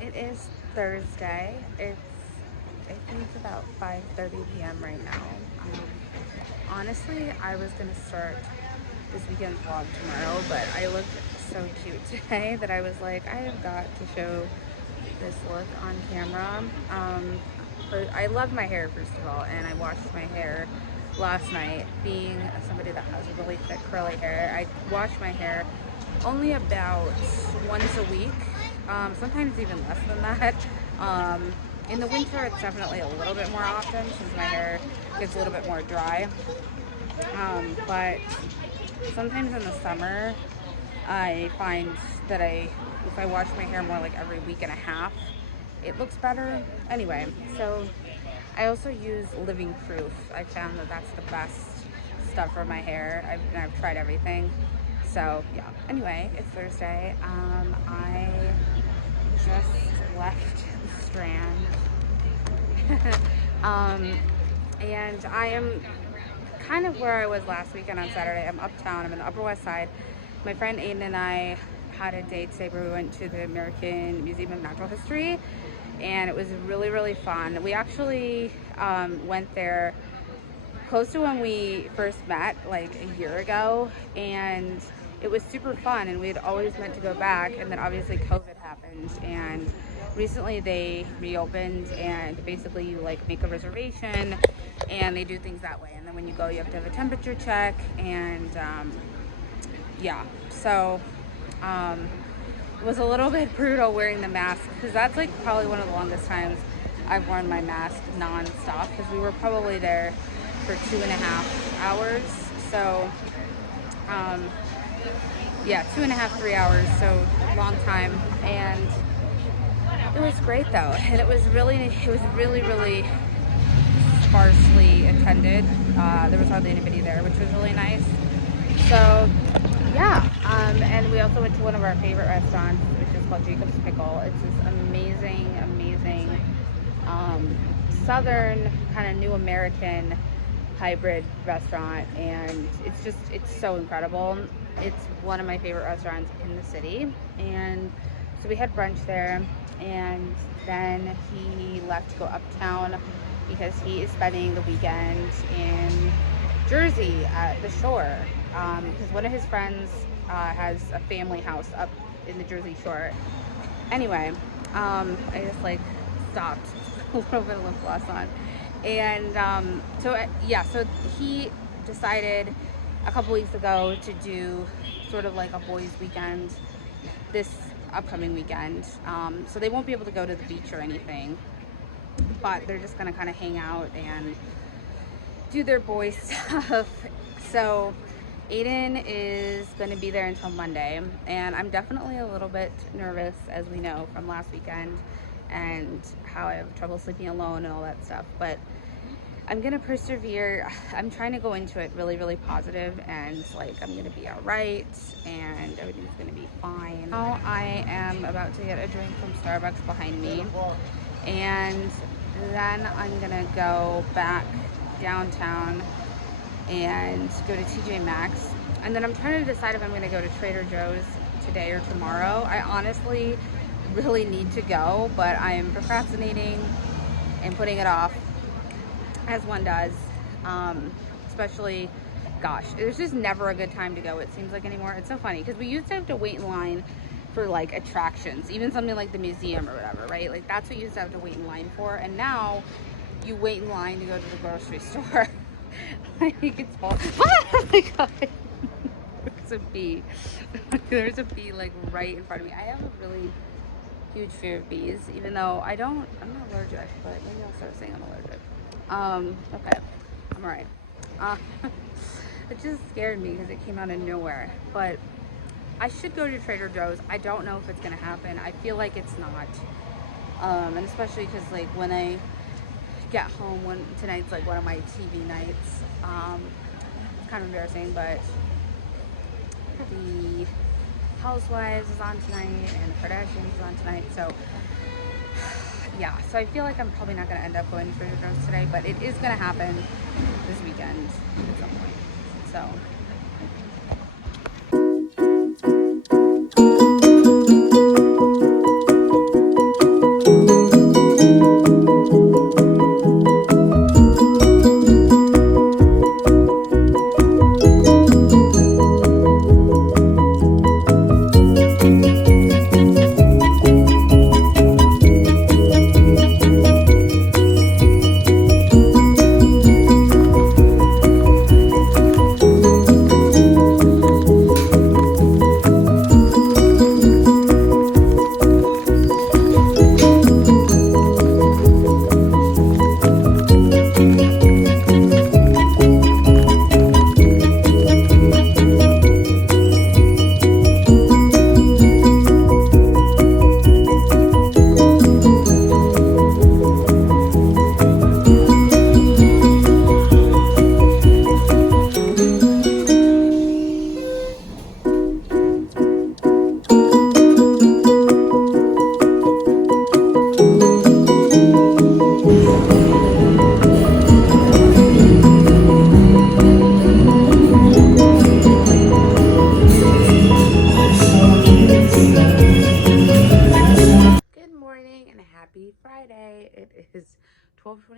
It is Thursday. I think it's about 5:30 p.m. right now. Honestly, I was gonna start this weekend's vlog tomorrow, but I looked so cute today that I was like, I have got to show this look on camera. But I love my hair, first of all, and I washed my hair last night. Being somebody that has really thick curly hair, I wash my hair only about once a week, sometimes even less than that. In the winter, it's definitely a little bit more often since my hair gets a little bit more dry. But sometimes in the summer, I find that if I wash my hair more like every week and a half, it looks better. Anyway, so I also use Living Proof. I found that that's the best stuff for my hair. I've tried everything. So yeah. Anyway, it's Thursday. I just left the Strand, and I am kind of where I was last weekend on Saturday. I'm uptown. I'm in the Upper West Side. My friend Aiden and I had a date today where we went to the American Museum of Natural History, and it was really, really fun. We actually went there close to when we first met, like a year ago, and it was super fun, and we had always meant to go back, and then obviously COVID happened, and recently they reopened, and basically you like make a reservation and they do things that way, and then when you go you have to have a temperature check, and yeah, so it was a little bit brutal wearing the mask, because that's like probably one of the longest times I've worn my mask non-stop, because we were probably there for 2.5 hours. So yeah, 2.5, 3 hours, so long time. And it was great though, and it was really, really sparsely attended. There was hardly anybody there, which was really nice. So yeah, and we also went to one of our favorite restaurants, which is called Jacob's Pickle. It's this amazing southern kind of new American hybrid restaurant, and it's so incredible. It's one of my favorite restaurants in the city. And so we had brunch there, and then he left to go uptown because he is spending the weekend in Jersey at the shore, because one of his friends has a family house up in the Jersey Shore. Anyway, I just like stopped a little bit of lip gloss on, and so he decided a couple weeks ago to do sort of like a boys' weekend this upcoming weekend. So they won't be able to go to the beach or anything, but they're just gonna kind of hang out and do their boy stuff. So Aiden is going to be there until Monday, and I'm definitely a little bit nervous, as we know from last weekend, and how I have trouble sleeping alone and all that stuff, but I'm gonna persevere. I'm trying to go into it really, really positive, and like I'm gonna be all right and everything's gonna be fine. Now I am about to get a drink from Starbucks behind me, and then I'm gonna go back downtown and go to TJ Maxx, and then I'm trying to decide if I'm gonna go to Trader Joe's today or tomorrow. I honestly really need to go, but I am procrastinating and putting it off, as one does. Especially, gosh, there's just never a good time to go, it seems like, anymore. It's so funny because we used to have to wait in line for like attractions, even something like the museum or whatever, right? Like that's what you used to have to wait in line for, and now you wait in line to go to the grocery store. I think it's all oh my god. There's a bee. There's a bee like right in front of me. I have a really huge fear of bees, even though I'm not allergic, but maybe I'll start saying I'm allergic. Okay, I'm alright. It just scared me because it came out of nowhere, but I should go to Trader Joe's. I don't know if it's gonna happen. I feel like it's not, and especially because like when I get home, tonight's like one of my TV nights. It's kind of embarrassing, but the Housewives is on tonight and the Kardashians is on tonight, so yeah, so I feel like I'm probably not going to end up going to Trader Joe's today, but it is going to happen this weekend at some point. So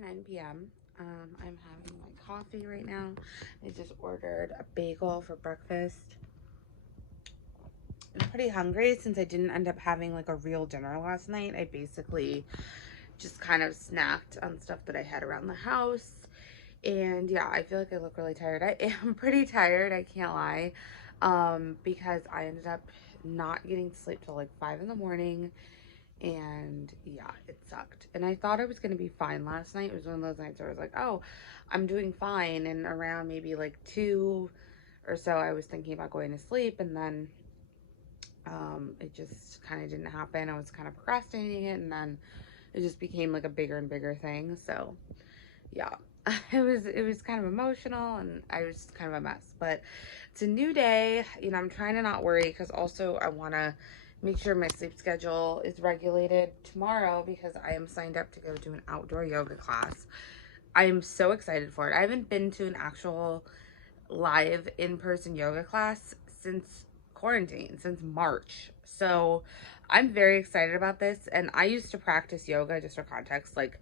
9 p.m. I'm having my coffee right now. I just ordered a bagel for breakfast. I'm pretty hungry since I didn't end up having like a real dinner last night. I basically just kind of snacked on stuff that I had around the house. And yeah, I feel like I look really tired. I am pretty tired, I can't lie, because I ended up not getting to sleep till like 5 in the morning. And yeah, it sucked. And I thought I was going to be fine last night. It was one of those nights where I was like, oh, I'm doing fine. And around maybe like 2 or so, I was thinking about going to sleep. And then it just kind of didn't happen. I was kind of procrastinating it. And then it just became like a bigger and bigger thing. So yeah, it was kind of emotional, and I was kind of a mess. But it's a new day. You know, I'm trying to not worry, because also I want to make sure my sleep schedule is regulated tomorrow, because I am signed up to go to an outdoor yoga class. I am so excited for it. I haven't been to an actual live in-person yoga class since quarantine, since March. So I'm very excited about this. And I used to practice yoga, just for context, like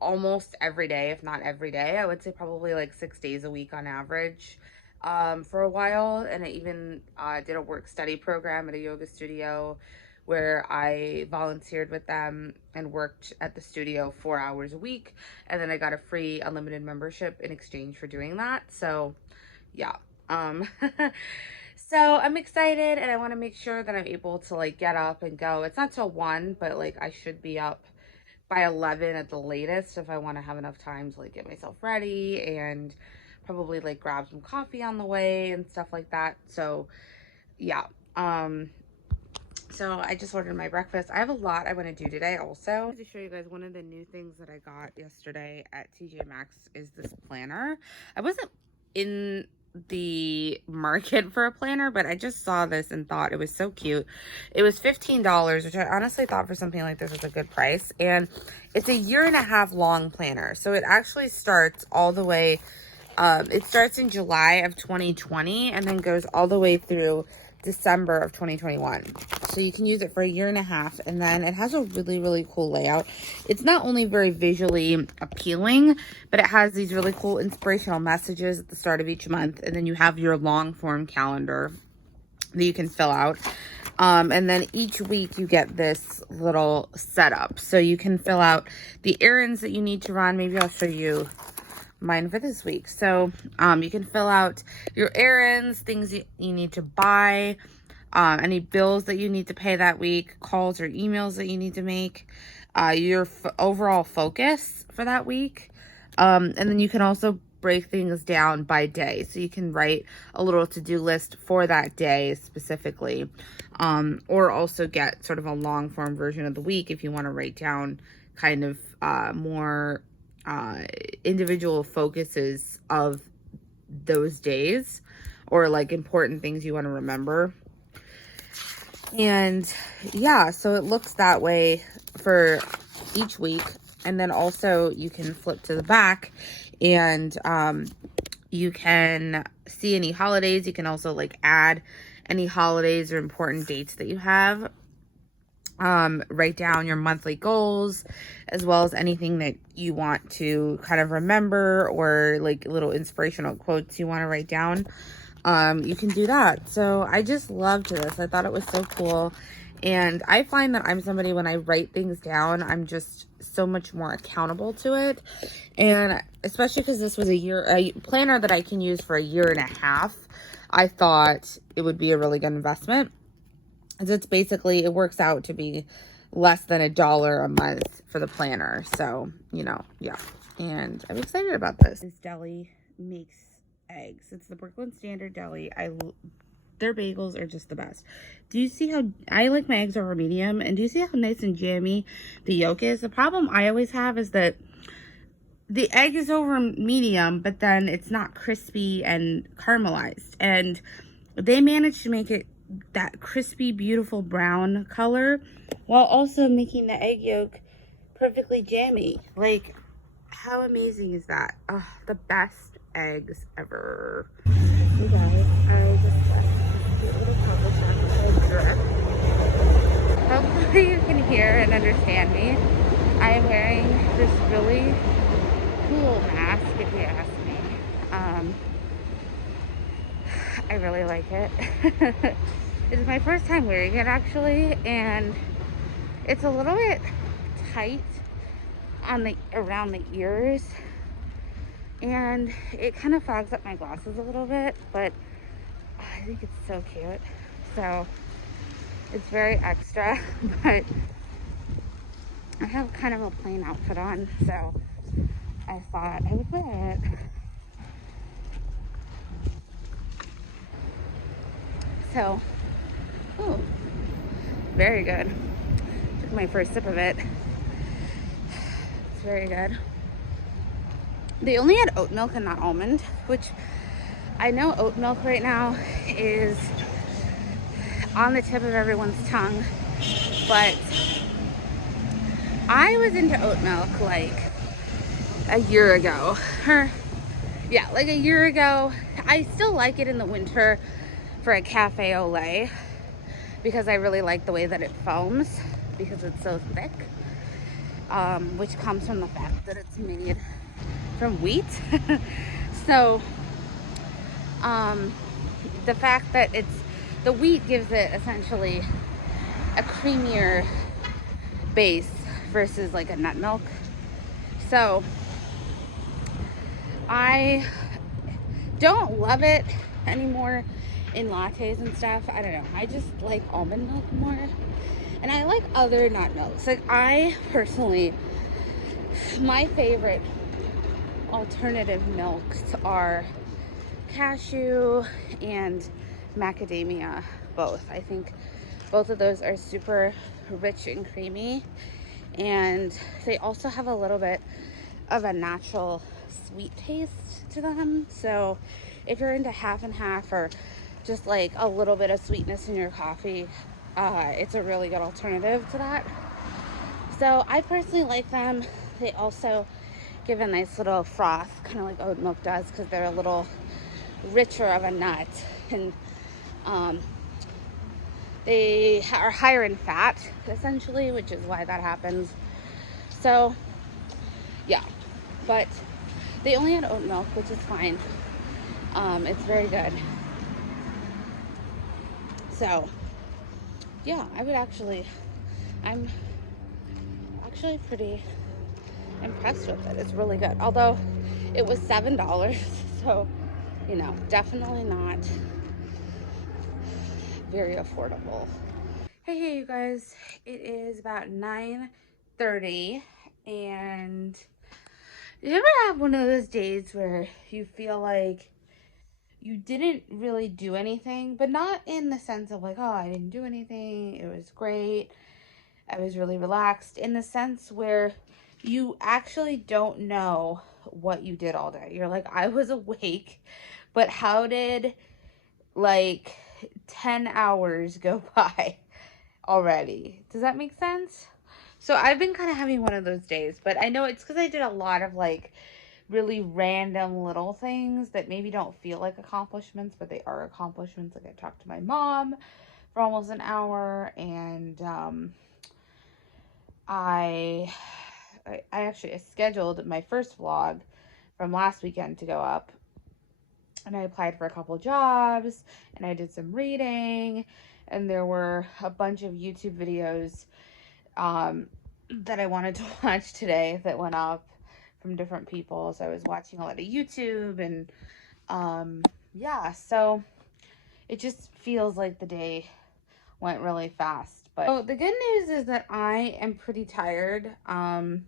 almost every day, if not every day. I would say probably like 6 days a week on average, for a while. And I even did a work study program at a yoga studio where I volunteered with them and worked at the studio 4 hours a week. And then I got a free unlimited membership in exchange for doing that. So yeah. So I'm excited, and I want to make sure that I'm able to like get up and go. It's not till 1, but like I should be up by 11 at the latest if I want to have enough time to like get myself ready and probably like grab some coffee on the way and stuff like that. So yeah. So I just ordered my breakfast. I have a lot I want to do today also. To show you guys one of the new things that I got yesterday at TJ Maxx is this planner. I wasn't in the market for a planner, but I just saw this and thought it was so cute. It was $15, which I honestly thought for something like this was a good price. And it's a 1.5 year long planner. So it actually starts all the way, it starts in July of 2020 and then goes all the way through December of 2021. So you can use it for a 1.5 years, and then it has a really, really cool layout. It's not only very visually appealing, but it has these really cool inspirational messages at the start of each month, and then you have your long form calendar that you can fill out. And then each week you get this little setup, so you can fill out the errands that you need to run. Maybe I'll show you mine for this week. So you can fill out your errands, things you need to buy, any bills that you need to pay that week, calls or emails that you need to make, your overall focus for that week. And then you can also break things down by day. So you can write a little to-do list for that day specifically, or also get sort of a long form version of the week if you want to write down kind of more individual focuses of those days, or like important things you want to remember. And yeah, so it looks that way for each week. And then also you can flip to the back, and you can see any holidays. You can also like add any holidays or important dates that you have. Write down your monthly goals, as well as anything that you want to kind of remember, or like little inspirational quotes you want to write down. You can do that. So I just loved this. I thought it was so cool. And I find that I'm somebody, when I write things down, I'm just so much more accountable to it. And especially because this was a planner that I can use for a 1.5 years, I thought it would be a really good investment. It's basically, it works out to be less than $1 a month for the planner. So, you know, yeah. And I'm excited about this. This deli makes eggs. It's the Brooklyn Standard Deli. Their bagels are just the best. Do you see how I like my eggs over medium? And do you see how nice and jammy the yolk is? The problem I always have is that the egg is over medium, but then it's not crispy and caramelized. And they managed to make it that crispy, beautiful brown color while also making the egg yolk perfectly jammy. Like, how amazing is that? Oh, the best eggs ever. You guys, I just left this cute little coffee shop outside Drip. Hopefully you can hear and understand me. I am wearing this really cool mask if you ask me. Um, I really like it. It's my first time wearing it actually, and it's a little bit tight on the around the ears, and it kind of fogs up my glasses a little bit, but I think it's so cute. So it's very extra, but I have kind of a plain outfit on, so I thought I would wear it. So, oh, very good. Took my first sip of it. It's very good. They only had oat milk and not almond, which I know oat milk right now is on the tip of everyone's tongue, but I was into oat milk like a year ago. Yeah, like a year ago. I still like it in the winter for a cafe au lait because I really like the way that it foams because it's so thick, which comes from the fact that it's made from wheat. So the fact that the wheat gives it essentially a creamier base versus like a nut milk. So I don't love it anymore in lattes and stuff. I don't know. I just like almond milk more. And I like other nut milks. Like I personally, my favorite alternative milks are cashew and macadamia, both. I think both of those are super rich and creamy, and they also have a little bit of a natural sweet taste to them. So if you're into half and half or just like a little bit of sweetness in your coffee, it's a really good alternative to that. So I personally like them. They also give a nice little froth, kind of like oat milk does, because they're a little richer of a nut, and um, they are higher in fat essentially, which is why that happens. So yeah, but they only had oat milk, which is fine. It's very good. So yeah, I'm actually pretty impressed with it. It's really good, although it was $7. So definitely not very affordable. Hey, you guys, it is about 9:30, and you ever have one of those days where you feel like you didn't really do anything, but not in the sense of like, oh, I didn't do anything, it was great, I was really relaxed, in the sense where you actually don't know what you did all day. You're like, I was awake, but how did like 10 hours go by already? Does that make sense? So I've been kind of having one of those days, but I know it's because I did a lot of like really random little things that maybe don't feel like accomplishments, but they are accomplishments. Like I talked to my mom for almost an hour, and I actually scheduled my first vlog from last weekend to go up, and I applied for a couple jobs, and I did some reading, and there were a bunch of YouTube videos that I wanted to watch today that went up from different people. So I was watching a lot of YouTube, and yeah, so it just feels like the day went really fast. But the good news is that I am pretty tired. I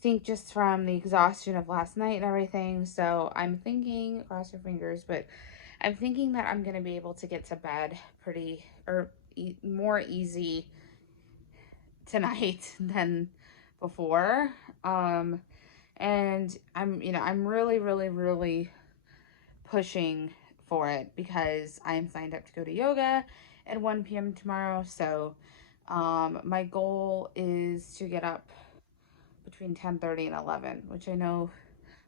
think just from the exhaustion of last night and everything. So I'm thinking, cross your fingers, but I'm thinking that I'm going to be able to get to bed more easy tonight than before. And I'm really, really, really pushing for it because I am signed up to go to yoga at 1 p.m. tomorrow. So my goal is to get up between 10:30 and 11, which I know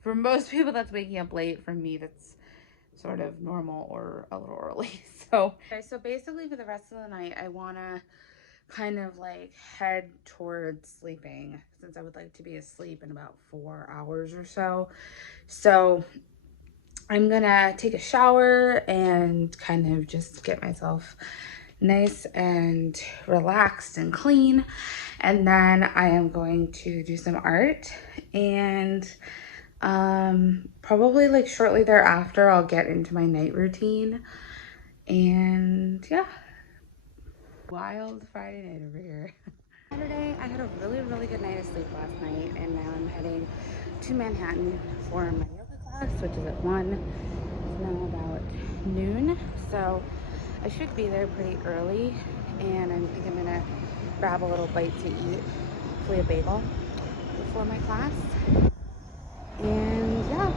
for most people that's waking up late. For me, that's sort of normal or a little early. So, okay, so basically for the rest of the night, I want to kind of like head towards sleeping, since I would like to be asleep in about 4 hours or so. So I'm gonna take a shower and kind of just get myself nice and relaxed and clean. And then I am going to do some art, and probably like shortly thereafter I'll get into my night routine. And yeah, wild Friday night over here. Saturday, I had a really good night of sleep last night, and now I'm heading to Manhattan for my yoga class, which is at 1. It's now about noon, so I should be there pretty early, and I think I'm gonna grab a little bite to eat, hopefully a bagel, before my class. And yeah.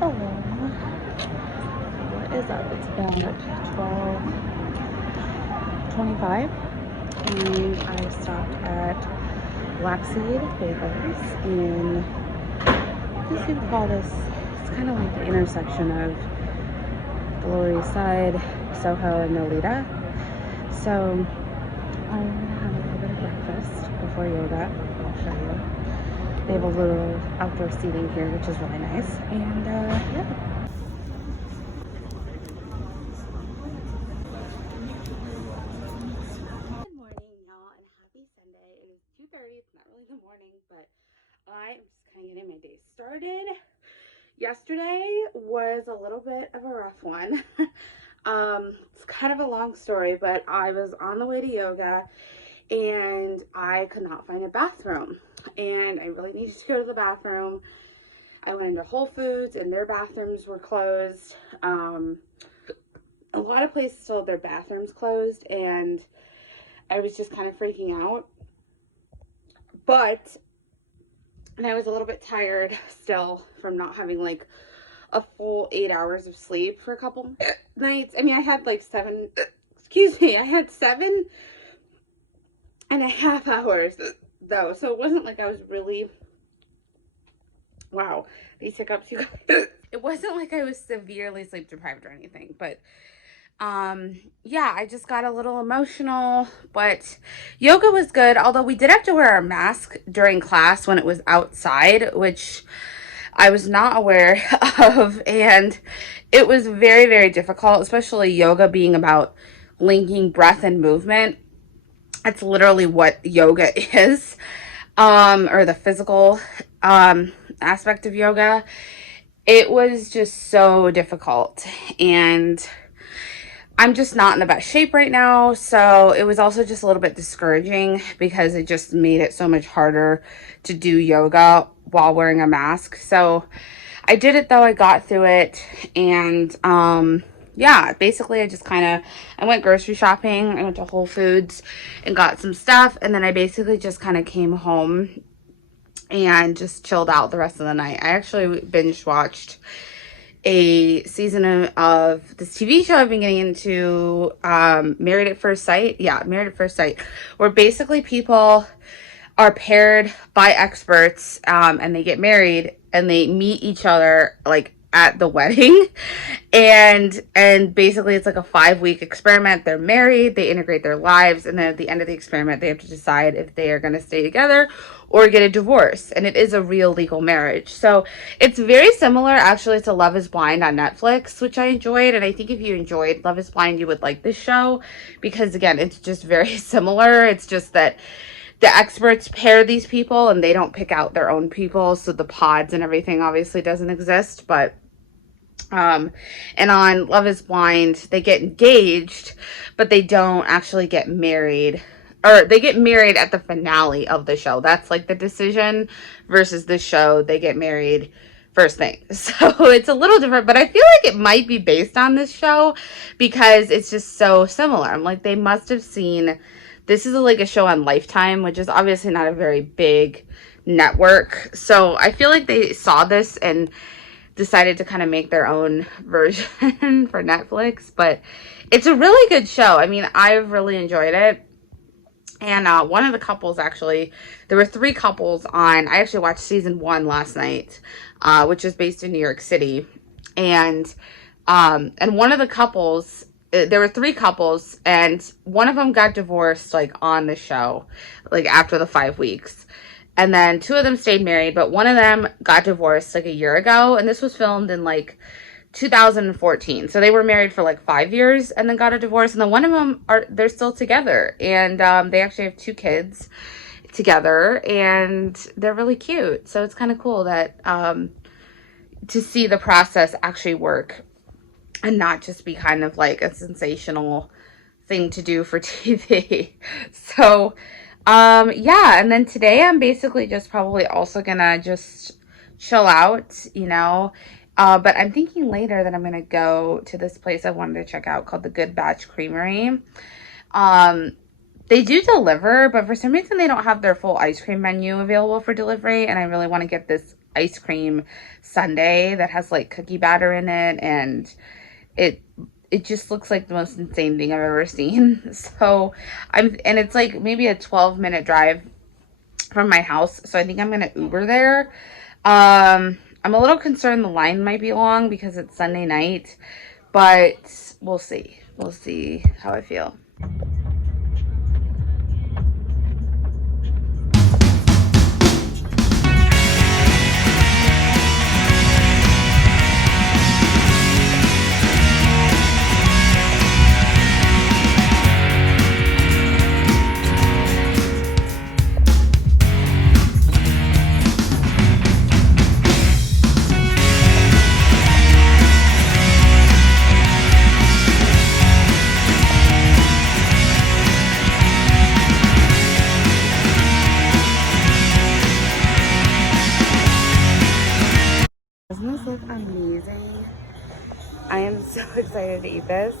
Hello. What is up? It's about 12:25, and I stopped at Black Seed Bagels in, what do you call this? It's kind of like the intersection of the Lower East Side, Soho, and Nolita. So I'm gonna have a little bit of breakfast before yoga. I'll show you. They have a little outdoor seating here, which is really nice. And yeah. Good morning, y'all, and happy Sunday. It is 2:30. It's not really the morning, but I am just kind of getting my day started. Yesterday was a little bit of a rough one. It's kind of a long story, but I was on the way to yoga and I could not find a bathroom, and I really needed to go to the bathroom. I went into Whole Foods and their bathrooms were closed. A lot of places still have their bathrooms closed, and I was just kind of freaking out. And I was a little bit tired still from not having like a full 8 hours of sleep for a couple nights. I mean, I had like I had 7.5 hours though. So it wasn't like I was really, wow, these hiccups, you guys. It wasn't like I was severely sleep deprived or anything, but yeah, I just got a little emotional, but yoga was good. Although we did have to wear our mask during class when it was outside, which I was not aware of, and it was very difficult, especially yoga being about linking breath and movement. That's literally what yoga is, or the physical aspect of yoga. It was just so difficult, and I'm just not in the best shape right now. So it was also just a little bit discouraging because it just made it so much harder to do yoga while wearing a mask. So I did it though. I got through it. And yeah, basically I went grocery shopping. I went to Whole Foods and got some stuff. And then I basically just kind of came home and just chilled out the rest of the night. I actually binge watched a season of this TV show I've been getting into, Married at First Sight. Yeah, Married at First Sight, where basically people are paired by experts, and they get married and they meet each other like at the wedding. And basically it's like a 5-week experiment. They're married, they integrate their lives, and then at the end of the experiment they have to decide if they are going to stay together or get a divorce. And it is a real legal marriage. So it's very similar actually to Love is Blind on Netflix, which I enjoyed. And I think if you enjoyed Love is Blind, you would like this show, because again, it's just very similar. It's just that the experts pair these people and they don't pick out their own people. So the pods and everything obviously doesn't exist. But and on Love is Blind, they get engaged, but they don't actually get married. Or they get married at the finale of the show. That's like the decision, versus the show, they get married first thing. So it's a little different, but I feel like it might be based on this show because it's just so similar. I'm like, they must have seen, this is like a show on Lifetime, which is obviously not a very big network. So I feel like they saw this and decided to kind of make their own version for Netflix. But it's a really good show. I mean, I've really enjoyed it. And one of the couples, actually, there were three couples on. I actually watched season 1 last night, which is based in New York City. And one of the couples, there were three couples, and one of them got divorced like on the show, like after the 5 weeks. And then two of them stayed married, but one of them got divorced like a year ago. And this was filmed in like 2014. So they were married for like 5 years and then got a divorce. And then one of them they're still together. And they actually have 2 kids together, and they're really cute. So it's kind of cool that to see the process actually work and not just be kind of like a sensational thing to do for TV. So, yeah. And then today I'm basically just probably also gonna just chill out, you know. But I'm thinking later that I'm gonna go to this place I wanted to check out called the Good Batch Creamery. Um, they do deliver, but for some reason they don't have their full ice cream menu available for delivery. And I really want to get this ice cream sundae that has like cookie batter in it, and it it just looks like the most insane thing I've ever seen. So and it's like maybe a 12-minute drive from my house. So I think I'm gonna Uber there. I'm a little concerned the line might be long because it's Sunday night, but we'll see. We'll see how I feel. Doesn't this look amazing? I am so excited to eat this.